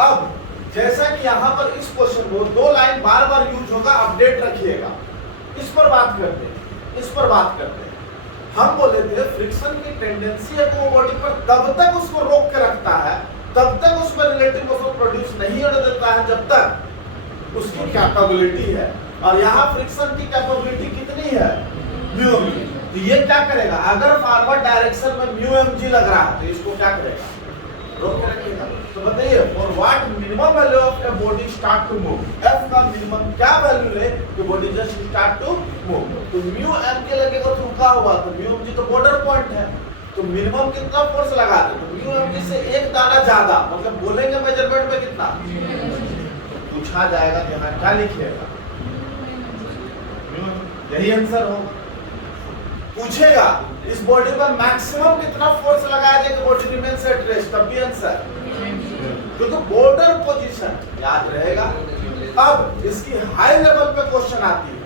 अब जैसा कि यहाँ पर इस क्वेश्चन को 2 लाइन बार बार यूज होगा, अपडेट रखिएगा। इस पर बात करते हैं। हम बोले थे फ्रिक्शन की टेंडेंसी है तो वो बॉडी पर तब तक उसको रोक के रखता है, तब तक उसमें रिलेटिव मोशन प्रोड्यूस नहीं होने देता है जब तक उसकी कैपेबिलिटी है। और यहाँ फ्रिक्शन की कैपेबिलिटी कितनी है? Mu M g. तो ये क्या करेगा? अगर फॉरवर्ड डायरेक्शन में म्यू एम जी लग रहा है तो इसको क्या करेगा? रोक के रखेगा। तो बताइए for what minimum value of a body start to move, F का मिनिमम क्या वैल्यू ले कि body just start to move? तो म्यू एम के लगेगा तो रुका हुआ, तो म्यू एम जी तो बॉर्डर पॉइंट है, तो मिनिमम कितना फोर्स लगा दे? तो म्यू एम जी से एक दाना ज्यादा, मतलब बोलेंगे मेजरमेंट में कितना? तो पूछा जाएगा यहाँ क्या लिखिएगा? यही आंसर होगा। पूछेगा इस बॉडी पर मैक्सिमम कितना फोर्स लगाया जाए कि बॉडी रिमेन्स एट रेस्ट, तब भी आंसर, क्योंकि बॉर्डर पोजीशन याद रहेगा। अब इसकी हाई लेवल पे क्वेश्चन आती है।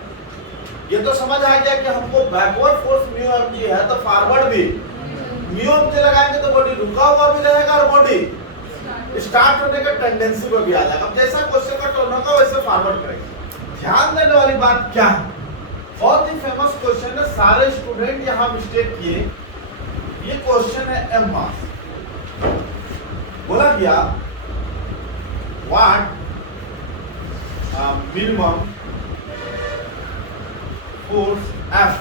ये तो समझ आ गया कि हमको backward force mu M g है तो फॉरवर्ड भी म्यू एम जी लगाएंगे तो बॉडी रुका हुआ भी रहेगा और बॉडी स्टार्ट होने का टेंडेंसी को भी आ जाएगा। अब जैसा क्वेश्चन का टर्न होगा वैसे फॉरवर्ड करेंगे। ध्यान देने वाली बात क्या है, बहुत ही फेमस क्वेश्चन है, सारे स्टूडेंट यहाँ मिस्टेक किए। ये क्वेश्चन है एम मास। बोला गया what minimum force F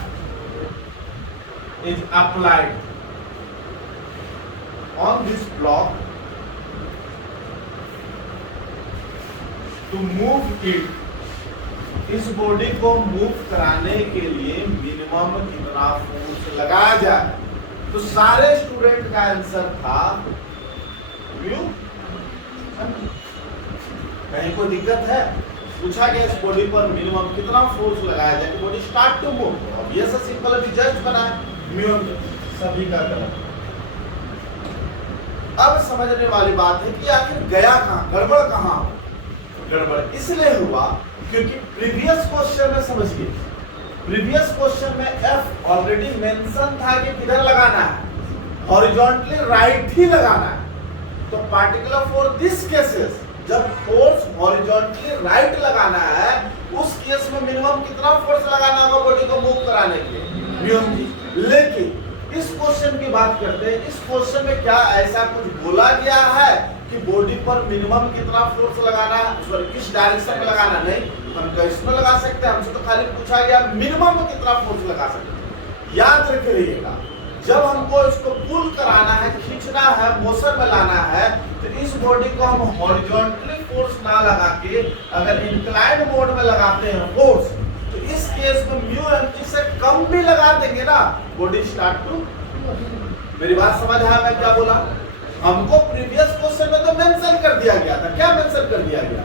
is applied on this block to move it। इस बॉडी को मूव कराने के लिए मिनिमम कितना फोर्स लगाया जाए? तो सारे स्टूडेंट का आंसर था म्यू। कहीं कोई दिक्कत है? पूछा गया इस बॉडी पर मिनिमम कितना फोर्स लगाया जाए कि बॉडी स्टार्ट टू मूव। अब ये सब सिंपल अभी जस्ट बना है म्यू, सभी का गलत। अब समझने वाली बात है कि आखिर गया कहां, गड़बड़ कहां? गड़बड़ इसलिए हुआ क्योंकि प्रीवियस क्वेश्चन में समझिए, प्रीवियस क्वेश्चन में F ऑलरेडी मेंशन था कि किधर लगाना है, हॉरिजॉन्टली राइट ही लगाना है। तो पार्टिकुलर फॉर दिस केसेस जब फोर्स हॉरिजॉन्टली राइट लगाना है उस केस में मिनिमम कितना फोर्स लगाना होगा बॉडी को मूव कराने के लिए? Mu G. लेकिन इस क्वेश्चन की बात करते हैं, इस क्वेश्चन में क्या ऐसा कुछ बोला गया है कि बॉडी पर मिनिमम कितना फोर्स लगाना है, सॉरी किस डायरेक्शन में लगाना? नहीं, हम इसमें लगा सकते हैं, हमसे तो खाली पूछा गया मिनिमम में कितना फोर्स लगा सकते हैं। याद रखिएगा जब हमको इसको पुल कराना है, खींचना है, मोशन में लाना है, तो इस बॉडी को हम हॉरिजॉन्टली फोर्स ना लगा के अगर इंक्लाइंड मोड में लगाते हैं फोर्स, तो इस केस में म्यू mg से कम भी लगा देंगे ना, बॉडी स्टार्ट टू। मेरी बात समझ आया मैं क्या बोला? हमको प्रीवियस क्वेश्चन में तो मेंशन कर दिया गया था, क्या मेंशन कर दिया गया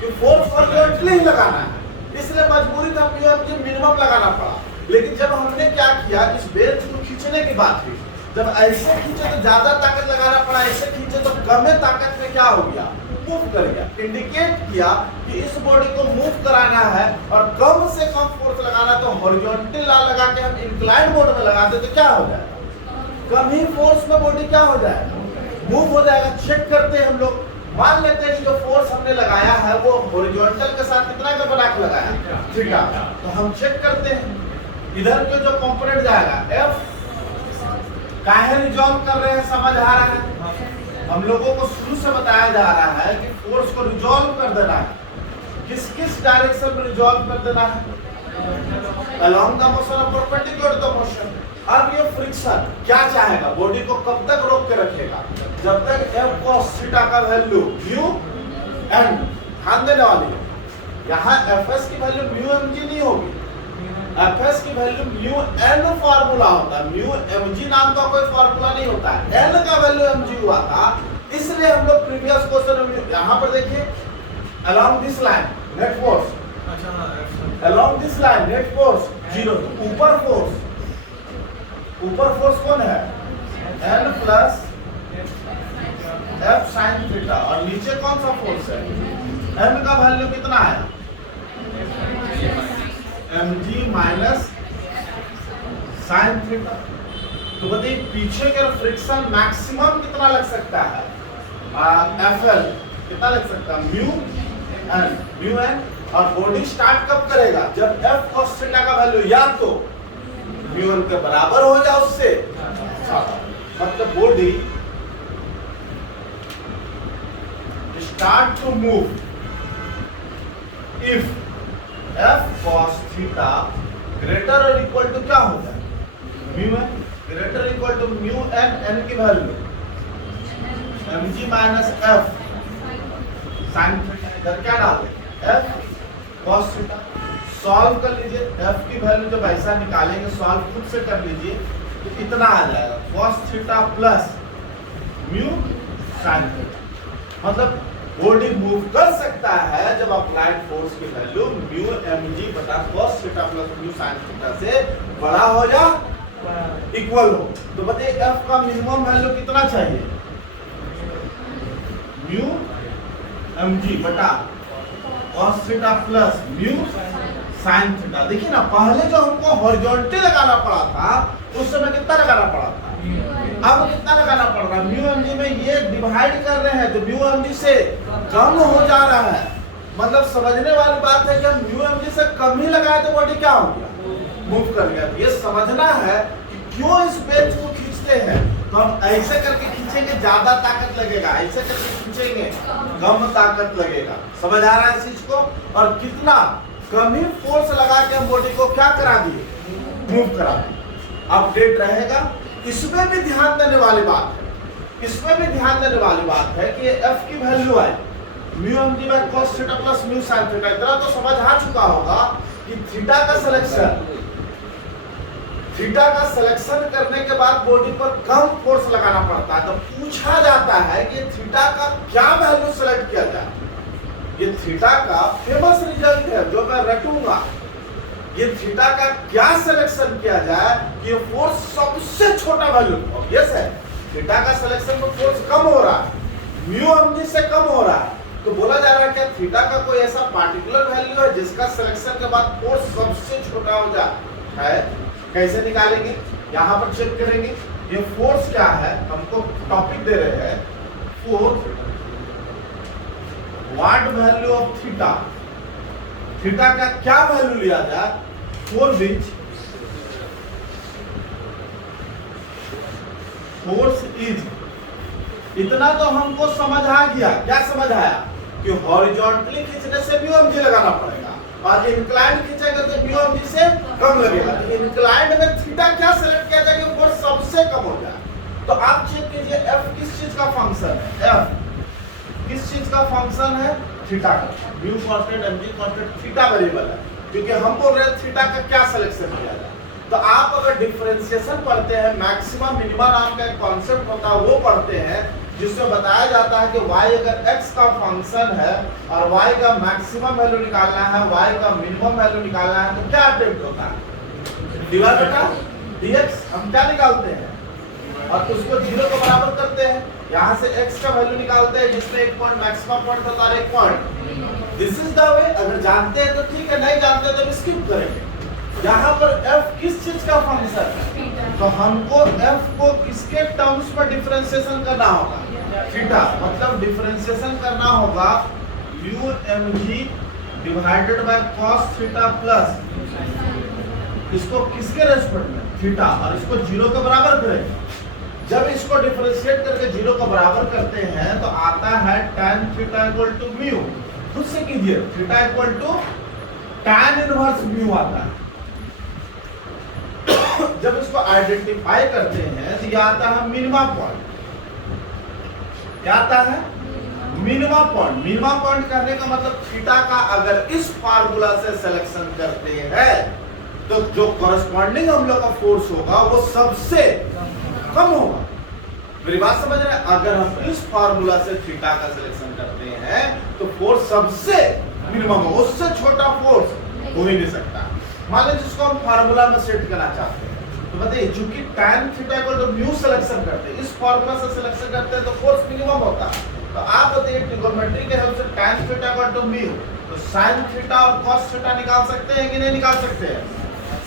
कि फोर्स हॉरिजॉन्टली ही लगाना है, इसलिए मजबूरी था म्यू mg मिनिमम लगाना पड़ा। लेकिन जब हमने क्या किया, इस बेंच को खींचने की बात हुई, जब ऐसे खींचे तो ज्यादा ताकत लगाना पड़ा, ऐसे खींचे तो कम ताकत में क्या हो गया, मूव कर गया। इंडिकेट किया कि इस बॉडी को मूव कराना है और कम से कम फोर्स लगाना, तो हॉरिजॉन्टल लगा के हम इंक्लाइंड मोड में लगाते तो क्या हो जाएगा, कम ही फोर्स में बॉडी क्या हो जाएगा, मूव हो जाएगा। चेक करते हैं हम लोग, मान लेते हैं कि जो फोर्स हमने लगाया है वो हॉरिजॉन्टल के साथ कितना का बना के लगाया, ठीक है। तो हम चेक करते हैं इधर के जो कंपोनेंट जाएगा F काहे रिजॉल्व कर रहे हैं, समझ आ रहा है? हम लोगों को शुरू से बताया जा रहा है कि फोर्स को रिजॉल्व कर देना है, किस किस डायरेक्शन में रिजॉल्व कर देना है, अलोंग द मोशन और परपेंडिकुलर द मोशन। अब ये फ्रिक्शन क्या चाहेगा, बॉडी को कब तक रोक के रखेगा, जब तक F cos थीटा का वैल्यू म्यू एन, ध्यान देने वाली यहाँ Fs की वैल्यू म्यू mg नहीं होगी, Fs की वैल्यू म्यू n फार्मूला होता है, म्यू mg नाम का कोई फार्मूला नहीं होता है, n का वैल्यू mg हुआ था। इसलिए हम लोग प्रीवियस क्वेश्चन में यहाँ पर देखिए along this line net force, along this line net force 0, ऊपर फोर्स कौन है, n plus f sin theta, और नीचे कौन सा फोर्स है, n का वैल्यू कितना है, mg माइनस साइन थीटा। तो बताइए पीछे के फ्रिक्शन मैक्सिमम कितना लग सकता है, FL कितना लग सकता है, म्यू एन। और बॉडी स्टार्ट कब करेगा, जब F cos थीटा का वैल्यू या तो म्यू एन के बराबर हो या उससे, मतलब body start to move if F cos theta greater और इक्वल टू क्या होगा, mu N, greater equal to mu N, N की value mg minus f sin theta, इधर क्या डालते हैं F cos थीटा। सॉल्व कर लीजिए, F की वैल्यू जब ऐसा निकालेंगे, सॉल्व खुद से कर लीजिए, तो इतना आ जाएगा cos theta plus mu sin theta. मतलब बॉडी मूव कर सकता है जब अप्लाइड फोर्स की वैल्यू म्यू mg बटा cos theta plus mu sin theta से बड़ा हो या इक्वल हो। तो बताइए F का मिनिमम वैल्यू कितना चाहिए, म्यू mg बटा cos theta plus mu sin theta. देखिए ना, पहले जो हमको हॉरिजॉन्टल लगाना पड़ा था उस समय कितना लगाना पड़ा था, अब कितना लगाना पड़ रहा है, म्यू एम जी में ये डिवाइड कर रहे हैं तो म्यू एम जी से कम हो जा रहा है। मतलब समझने वाली बात है कि हम म्यू एम जी से कम ही लगाए तो बॉडी क्या हो गया, मूव कर गया। ये समझना है कि क्यों इस बेंच को खींचते हैं। तो हम ऐसे करके खींचेंगे ज्यादा ताकत लगेगा, ऐसे करके खींचेंगे कम ताकत लगेगा। समझ आ रहा है इस चीज को। और कितना कम ही फोर्स लगा के हम बॉडी को क्या करा दिए, मूव करा दिए। अपडेट रहेगा। इसमें भी ध्यान देने वाली बात है, इसमें भी ध्यान देने वाली बात है कि एफ की वैल्यू है mu M g by cos theta plus mu sin theta. इतना तो समझ आ चुका होगा कि थीटा का सिलेक्शन करने के बाद बॉडी पर कम फोर्स लगाना पड़ता है। तो पूछा जाता है कि थीटा का क्या वैल्यू सेलेक्ट किया जाए। ये थीटा का फेमस रिजल्ट है जो मैं रटूंगा। ये थीटा का क्या सिलेक्शन किया जाए कि ये फोर्स सबसे छोटा वैल्यू, ऑब्वियस है थीटा का सिलेक्शन में फोर्स कम हो रहा है, म्यू एम जी से कम हो रहा है। तो बोला जा रहा है कि थीटा का कोई ऐसा पार्टिकुलर वैल्यू है जिसका सिलेक्शन के बाद फोर्स सबसे छोटा हो जाता है। कैसे निकालेंगे, यहाँ पर चेक करेंगे। ये फोर्स क्या है, हमको टॉपिक दे रहे हैं force what value of theta. Theta का क्या वैल्यू लिया जाए फॉर विच फोर्स इज। इतना तो हमको समझ आ गया। क्या समझ आया कि हॉरिजॉन्टली खींचने से म्यू एम जी लगाना पड़ेगा और इंक्लाइंड खींचेगा तो म्यू एम जी से कम लगेगा। तो इंक्लाइंड में थीटा क्या सेलेक्ट किया जाए कि फोर्स सबसे कम हो जाए। तो आप चेक कीजिए एफ किस चीज का फंक्शन है, एफ किस चीज का फंक्शन है, थीटा का। Mu constant m g constant theta variable है, क्योंकि हम बोल रहे हैं थीटा का क्या सिलेक्शन किया जाए। तो आप अगर डिफरेंशिएशन पढ़ते हैं, मैक्सिमम मिनिमम नाम का एक कॉन्सेप्ट होता है वो पढ़ते हैं, जिसमें बताया जाता है कि y अगर x का फंक्शन है और y का मैक्सिमम वैल्यू निकालना है, y का मिनिमम वैल्यू निकालना है, तो क्या अटेम्प्ट होता है, डिवाइड बटा dx। हम क्या निकालते हैं और उसको 0 के बराबर करते हैं। यहाँ से x का वैल्यू निकालते हैं जिसमें एक पॉइंट मैक्सिमम पॉइंट होता है, एक point. This is the way. अगर जानते हैं तो ठीक है, नहीं जानते तो स्किप करेंगे। यहाँ पर f किस चीज का फंक्शन है, तो हमको f को किसके टर्म्स में डिफरेंशिएशन करना होगा, थीटा। मतलब डिफरेंशिएशन करना होगा mu M G divided by cos theta plus इसको किसके रेस्पेक्ट में, थीटा, और इसको 0 के बराबर करेंगे। जब इसको डिफरेंशिएट करके 0 के बराबर करते हैं तो आता है tan theta equal to mu. खुद से कीजिए, theta equal to tan inverse mu आता है। जब इसको आइडेंटिफाई करते हैं तो यह आता है मिनिमम पॉइंट। क्या आता है, मिनिमम पॉइंट। मिनिमम पॉइंट करने का मतलब थीटा का अगर इस फार्मूला से सिलेक्शन करते हैं तो जो कॉरेस्पॉन्डिंग हम लोग का फोर्स होगा वो सबसे कम होगा। मेरी बात समझ रहे हैं। अगर हम इस फार्मूला से थीटा का सिलेक्शन करते हैं तो फोर्स सबसे मिनिमम हो, उससे छोटा फोर्स हो ही नहीं सकता। मान लीजिए जिसको हम फार्मूला में सेट करना चाहते हैं तो बताइए, चूंकि tan theta equal to mu selection करते हैं, इस फार्मूला से सिलेक्शन करते हैं तो फोर्स मिनिमम होता है। तो आप बताइए ट्रिगोनोमेट्री के हेल्प से tan theta equal to mu, तो sin थीटा और cos थीटा निकाल सकते हैं कि नहीं निकाल सकते हैं।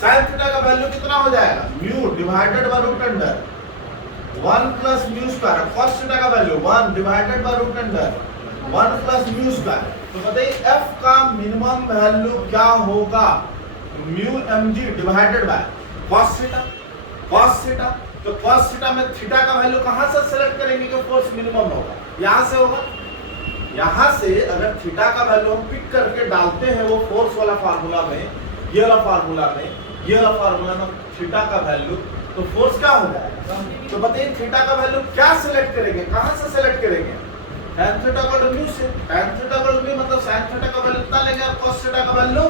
sin थीटा का वैल्यू कितना हो जाएगा, mu divided by root under 1 plus mu square. cos theta का value 1 divided by root under 1 plus mu square. तो बताइए f का मिनिमम वैल्यू क्या होगा, mu M G divided by cos theta. cos theta, तो cos थीटा में थीटा का वैल्यू कहां से सेलेक्ट करेंगे कि फोर्स मिनिमम होगा, यहां से होगा। यहां से अगर थीटा का वैल्यू हम पिक करके डालते हैं वो फोर्स वाला फार्मूला में, ये वाला फार्मूला में, ये वाला फार्मूला में थीटा का वैल्यू, तो फोर्स क्या हो जाएगा। तो बताइए थीटा का वैल्यू क्या सिलेक्ट करेंगे, कहां से सिलेक्ट करेंगे, tan थीटा का वैल्यू से। tan थीटा का वैल्यू मतलब sin थीटा का वैल्यू कितना लेंगे और cos थीटा का वैल्यू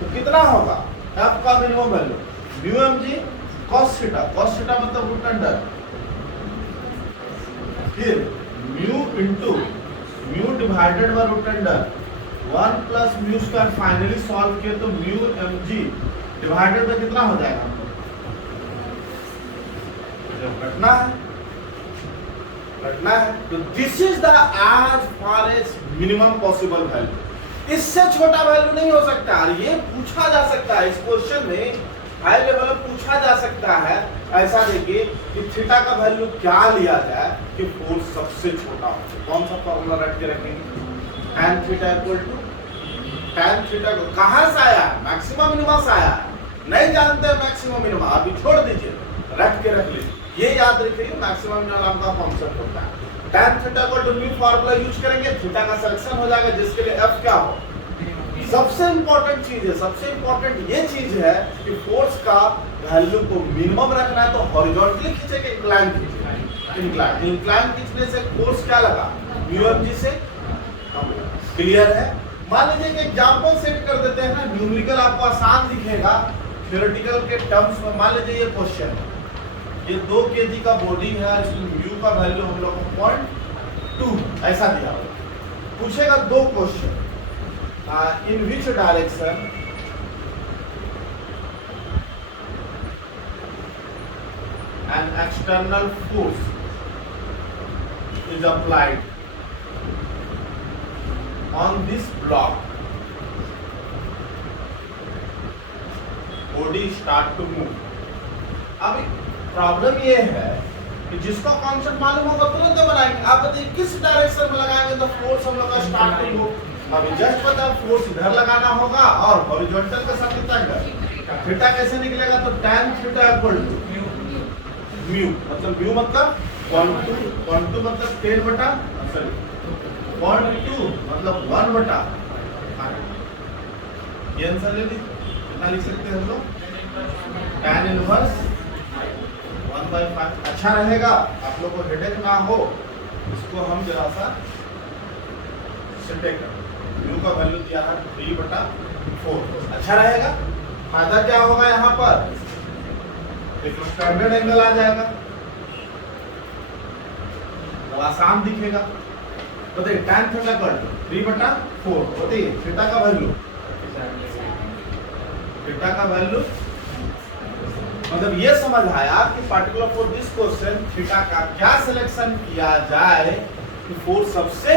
तो कितना होगा, f का minimum value mu M g cos theta. cos theta मतलब रूट अंडर, फिर mu into mu divided by root under 1 plus mu square. Finally solve किए तो mu M G divided by कितना हो जाएगा, घटना है। तो this is the as far as minimum possible value. इससे छोटा वैल्यू नहीं हो सकता। और ये पूछा जा सकता है इस क्वेश्चन में, हाई लेवल में पूछा जा सकता है ऐसा देखिए कि थीटा का वैल्यू क्या लिया जाए कि फोर्स सबसे छोटा हो। कौन सा फॉर्मूला रट के रखेंगे? tan theta equal to tan theta को कहां से आया है? मैक्सिमम मिनिमा से आया है। नहीं जानते मैक्सिमम मिनिमा, अभी छोड़ दीजिए, रट के रख लीजिए। ये याद रखिए मैक्सिमम मिनिमा का फंक्शन होता है। tan theta equal to new formula use करेंगे, थीटा का सिलेक्शन हो जाएगा जिसके लिए f क्या हो। सबसे इंपॉर्टेंट चीज है, सबसे इंपॉर्टेंट ये चीज है कि फोर्स का वैल्यू को मिनिमम रखना है तो हॉरिजॉन्टली खींचेंगे, इंक्लाइन खींचेंगे। इंक्लाइन खींचने से फोर्स क्या लगा? म्यू एम जी से कम लगा। क्लियर है? मान लीजिए कि एग्जांपल सेट कर देते हैं ना, न्यूमेरिकल आपको आसान दिखेगा थ्योरेटिकल के टर्म्स में। मान लीजिए ये क्वेश्चन है, ये 2 kg का बॉडी है, इसमें म्यू का वैल्यू हम लोग को 0.2 ऐसा दिया होगा। पूछेगा 2 question, in which direction an external force is applied on this block, body start to move। अब प्रॉब्लम ये है कि जिसका कॉन्सेप्ट मालूम होगा तुरंत बनाएंगे। आप बताइए किस डायरेक्शन में लगाएंगे तो फोर्स हम लोग का स्टार्ट टू मूव। अभी जस्ट पता फोर्स इधर लगाना होगा और हॉरिजॉन्टल के साथ कितना है थीटा कैसे निकलेगा? तो tan theta equal to mu, मतलब म्यू मतलब 0.2 मतलब 10 बटा सॉरी 0.2 मतलब 1 बटा ये आंसर ले लीजिए। कितना लिख सकते हैं हम लोग? tan इनवर्स 1/5 अच्छा रहेगा, आप लोग को हेडेक ना हो। इसको हम जरा सा सेट म्यू का वैल्यू दिया है 3/4 अच्छा रहेगा। फायदा क्या होगा? यहाँ पर एक स्टैंडर्ड एंगल आ जाएगा, तो आसान दिखेगा। बताइए tan थीटा का 3/4 बताइए थीटा का वैल्यू, थीटा का वैल्यू मतलब ये समझ आया कि particular for this question theta का क्या सिलेक्शन किया जाए कि फोर्स सबसे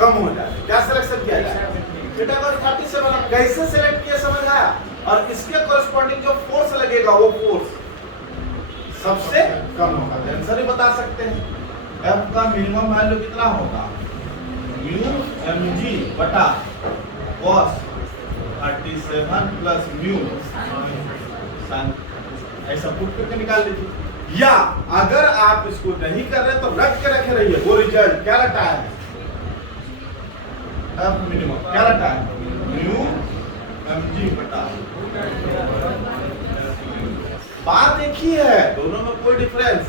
कम हो जाए। क्या सिलेक्शन किया जाए? थीटा का 37 अब कैसे सिलेक्ट किया समझ आया? और इसके कॉरेस्पॉन्डिंग जो फोर्स लगेगा वो फोर्स सबसे कम होगा। आंसर ही बता सकते हैं। F का मिनिमम वैल्यू कितना होगा? म्यू mg बटा cos 37 प्लस म्यू sin, ऐसा पुट करके निकाल लीजिए। या अगर आप इसको नहीं कर रहे तो रट के रखे रहिए, वो रिजल्ट क्या रटा है? F मिनिमम क्या रटा है? म्यू mg बटा। बात एक ही है, दोनों में कोई डिफरेंस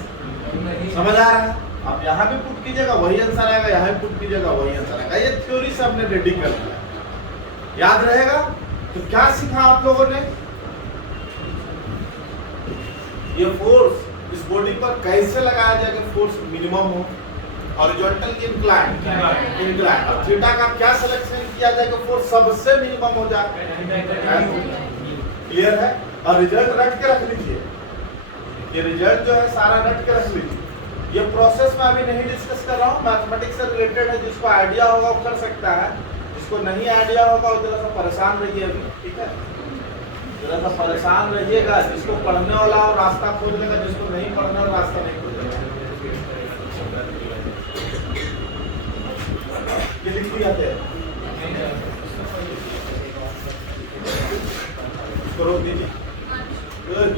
समझ आ रहा है? आप यहाँ भी पुट कीजिएगा वही आंसर आएगा, यहाँ भी पुट कीजिएगा वही आंसर आएगा। ये थ्योरी से हमने रेडी कर लिया, याद रहेगा। तो क्या सीखा आप लोगों ने? ये फोर्स इस बॉडी पर कैसे लगाया जाए कि फोर्स मिनिमम हो, हॉरिजॉन्टल की इंक्लाइन और थीटा का क्या सिलेक्शन किया जाए कि फोर्स सबसे मिनिमम हो जाए। क्लियर है? और रिजल्ट रट के रख लीजिए, ये रिजल्ट जो है सारा रट के रख लीजिए। ये प्रोसेस में अभी नहीं डिस्कस कर रहा हूँ, मैथमेटिक्स से रिलेटेड है। जिसको आइडिया होगा वो कर सकता है, जिसको नहीं आइडिया होगा वो जरा सा परेशान रहिए अभी, ठीक है? जरा सा परेशान रहिएगा। जिसको पढ़ने वाला हो रास्ता खोज लेगा, जिसको नहीं पढ़ना हो रास्ता नहीं खोजेगा। ये लिख दिया थे, इसको रोक दीजिए। बहुत